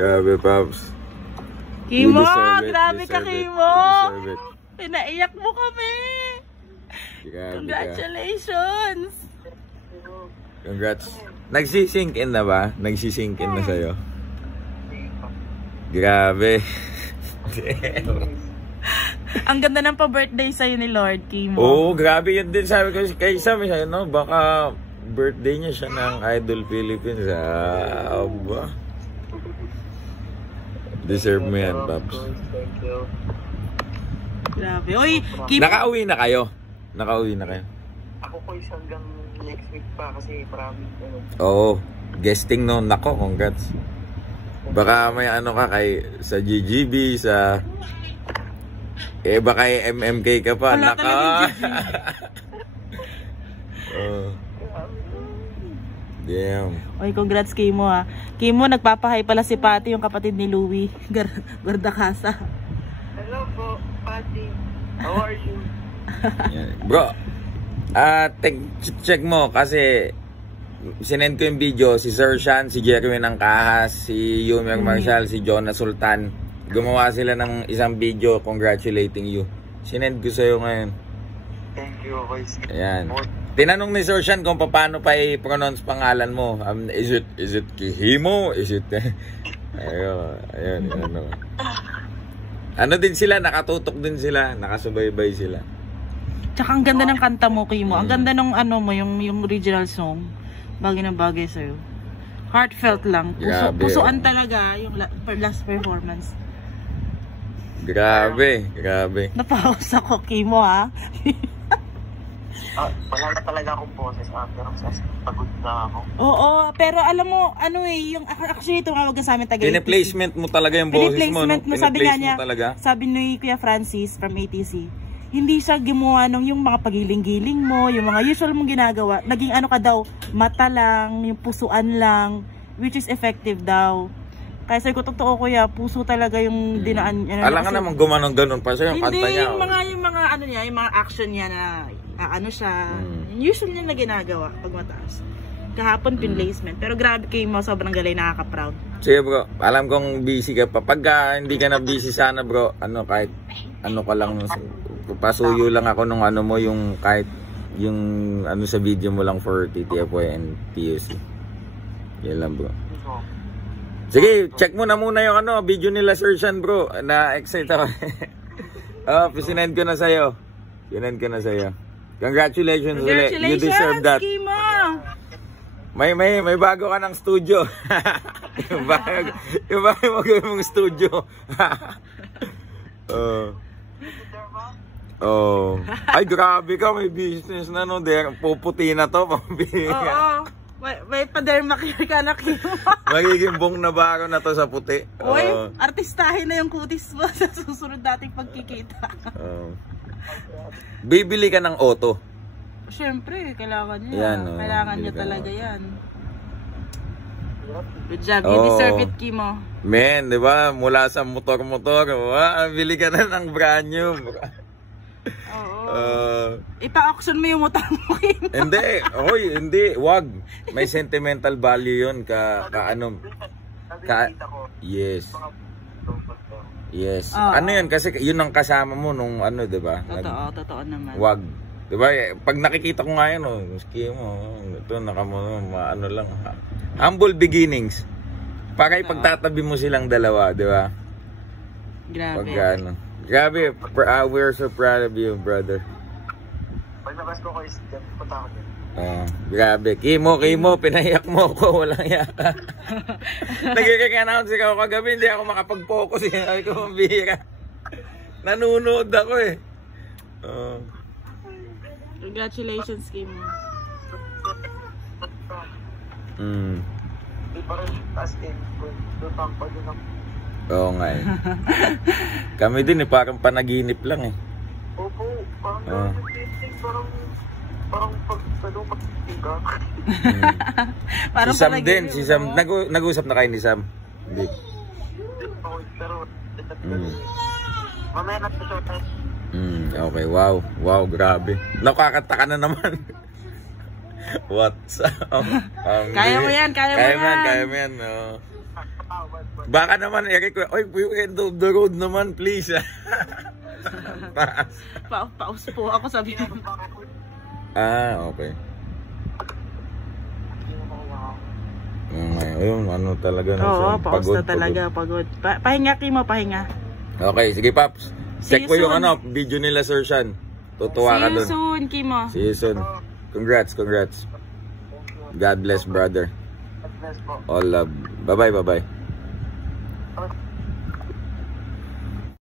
Grabe, Pops. Kimo, grabe ka, Kimo. Pinaiyak mo kami. Grabe. Congratulations. Congrats. Nagsisink in na ba? Nagsisink in na sa'yo? Grabe. Ang ganda ng pa-birthday sa'yo ni Lord, Kimo. Oo, grabe yun din. Sabi ko kay Sam, no? Baka birthday niya siya ng Idol Philippines. Aba. Deserve mo yan, Pops. Grabe. Uy, Kimo. Nakauwi na kayo? Nakauwi na kayo? Ako po is hanggang next week pa kasi maraming Oo. Guesting no. Nako, congrats. Baka may ano ka kay sa GGB, sa baka MMK ka pa. Wala Naka. Damn. Uy, congrats Kimo ha. Kimo, nagpapahay pala si Patty, yung kapatid ni Louie. Gardakasa. Hello po, Patty. How are you? Bro, check mo kasi sinend ko yung video, si Sir Sean, si Jerwin ng Kahas, si Yumer Marshall, si Jonah Sultan. Gumawa sila ng isang video congratulating you. Sinend ko sa'yo ngayon. Thank you, boys. Ayan. Tinanong ni Sir Sean kung paano pa i-pronounce pangalan mo. Is it Kihimo? Is it... ayun. Ano din sila, nakatutok din sila, nakasubaybay sila. Tsaka ang ganda ng kanta mo, Kimo. Ang ganda ng ano mo, yung original song. Bagay na bagay sa'yo. Heartfelt lang. Pusuan talaga yung last performance. Grabe. Napahawas ako, Kimo ha. Wala na talaga akong boses pero pagod na ako. Oo, pero alam mo, ano yung actually tumawag na sa amin taga Pine-placement mo talaga yung boses mo, no? Sabi nga niya, sabi ni Kuya Francis from ATC, hindi siya gumawa ng yung mga pagiling-giling mo, yung mga usual mong ginagawa. Naging ano ka daw, mata lang, yung pusuan lang, which is effective daw. Kaya sabi ko, totoo Kuya, puso talaga yung dinaan. Alam ka naman gumanong ganun pa siya yung kanta niya. Hindi, yung mga ano niya, yung mga action niya na ano siya, usual niya na ginagawa pag mataas. Kahapon pinplacement. Pero grabe kayo mo, sobrang galing, nakaka-proud. Sige bro, alam kong busy ka pa. Pagka hindi ka na busy sana bro, kahit ano ka lang, pasuyo lang ako nung ano mo, yung kahit yung ano sa video mo lang for TTFY and TUC. Yan lang bro. Sige, check mo na muna yung video nila Sir Sean bro. Na-excite ako. Sinend ko na sa'yo. Sinend ko na sa'yo. Congratulations ulit. You deserve that. Kimo! May bago ka ng studio. yung bago mo gawin mong studio. Ay, grabe ka. May business na no. Puputi na to. Oo. May pa-derma ka na, Kimo. Magiging bong na ba ako na to sa puti? Uy, artistahin na yung kutis mo sa susunod nating pagkikita. Bibili ka ng auto. Siyempre, kailangan niya. Yan, kailangan niya talaga yan. Good job. You deserve it, Kimo. Men, di ba? Mula sa motor-motor, bili ka na ng brand new. Ipa-auction mo yung motor mo, Kimo. Hindi. Wag. May sentimental value yun Yes. Yes. Ano yan? Kasi yun ang kasama mo nung di ba? Totoo naman. Wag. Di ba? Pag nakikita ko nga yan, ito, ano lang. Humble beginnings. Para ipagtatabi mo silang dalawa, di ba? Grabe. Grabe. We're so proud of you, brother. Pag nabas ko is punta ako din. Grabe. Kimo, pinayak mo ako. Walang yaka. Nagkaka-announce ako kagabi, hindi ako makapag-focus. Ay ko, mabihira. Nanunood ako eh. Congratulations, Kimo. Di pa rin as in, lutang pa din ako. Oo nga eh. Kami din parang panaginip lang eh. Opo, parang pagtitinga. Si Sam din, nag-uusap na kayo ni Sam? Hindi. Pero, mamaya na ito. Okay, wow, grabe. Nakakanta ka na naman. What's up? Kaya mo yan, kaya mo yan. Kaya mo yan. Oh. Baka naman, Eric, oy, yung end of the road naman, please. Paus po ako sabi mo. Okay. Ayun, ano talaga na siya. Oo, paus na talaga, pagod. Pahinga, Kimo, pahinga. Okay, sige, Paps. See Check you ko yung soon. video nila, Sir Sean. Tutuwa ka See you dun. soon, Kimo. See you soon. Congrats. God bless, brother. God bless po. All love. Bye-bye.